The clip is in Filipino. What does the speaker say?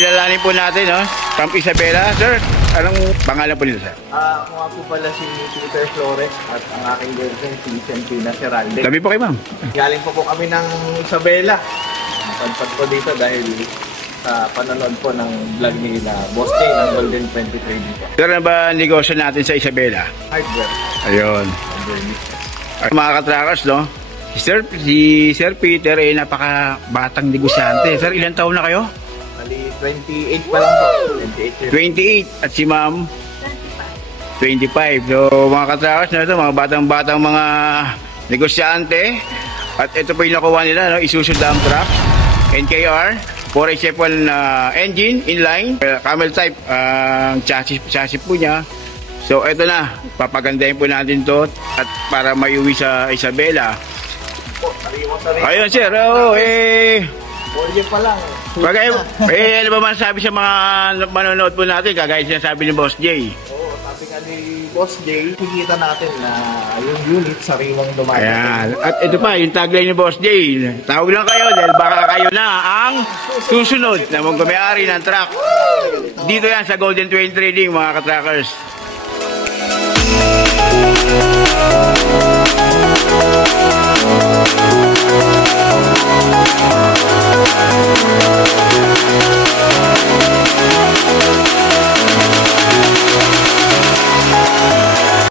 Kilalanin po natin, no? From Isabela. Sir, anong pangalan po nila, sir? Ako nga po pala si Peter Flores at ang aking girlfriend si Sentina Seralde. Sabi po kay ma'am. Galing po kami ng Isabela. Napadpad po dito dahil sa panonood po ng vlog ni Boss Jay ng Golden 23 dito. Sir, ano ba negosyo natin sa Isabela? Hardware. Ayun. Mga katrackers, no? Si Sir Peter ay napaka-batang negosyante. Sir, ilang taon na kayo? Bali, 28 pa lang po. 28 years. 28. At si ma'am? 25. So, mga katrackers na ito, mga batang-batang mga negosyante. At ito po yung nakuha nila, no? Isuzu dump truck, NKR, 4HF1 engine, inline, camel type, chassis po niya. So, ito na, papagandahin po natin to at para maiuwi sa Isabela. Ayun, sir, Bolye pa lang. Ano ba man sabi sa mga manonood po natin, kagaya sinasabi ni Boss Jay? Oo, sabi nga ni Boss Jay, nakikita natin na yung unit sariwang dumating. Ayan. At ito pa, yung tagline ni Boss Jay. Tawag lang kayo dahil baka kayo na ang susunod na magkumayari ng truck. Dito yan sa Golden 23 Trading, mga katrackers.